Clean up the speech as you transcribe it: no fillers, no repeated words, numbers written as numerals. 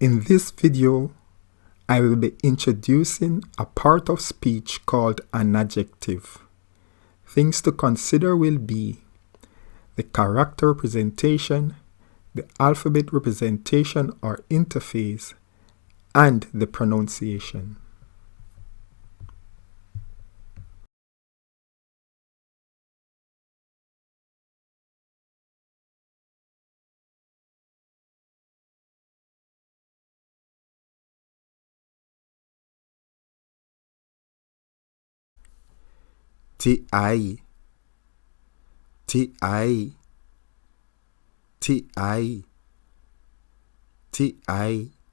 In this video, I will be introducing a part of speech called an adjective. Things to consider will be the character representation, the alphabet representation or interface, and the pronunciation. Ti, ti, ti, ti.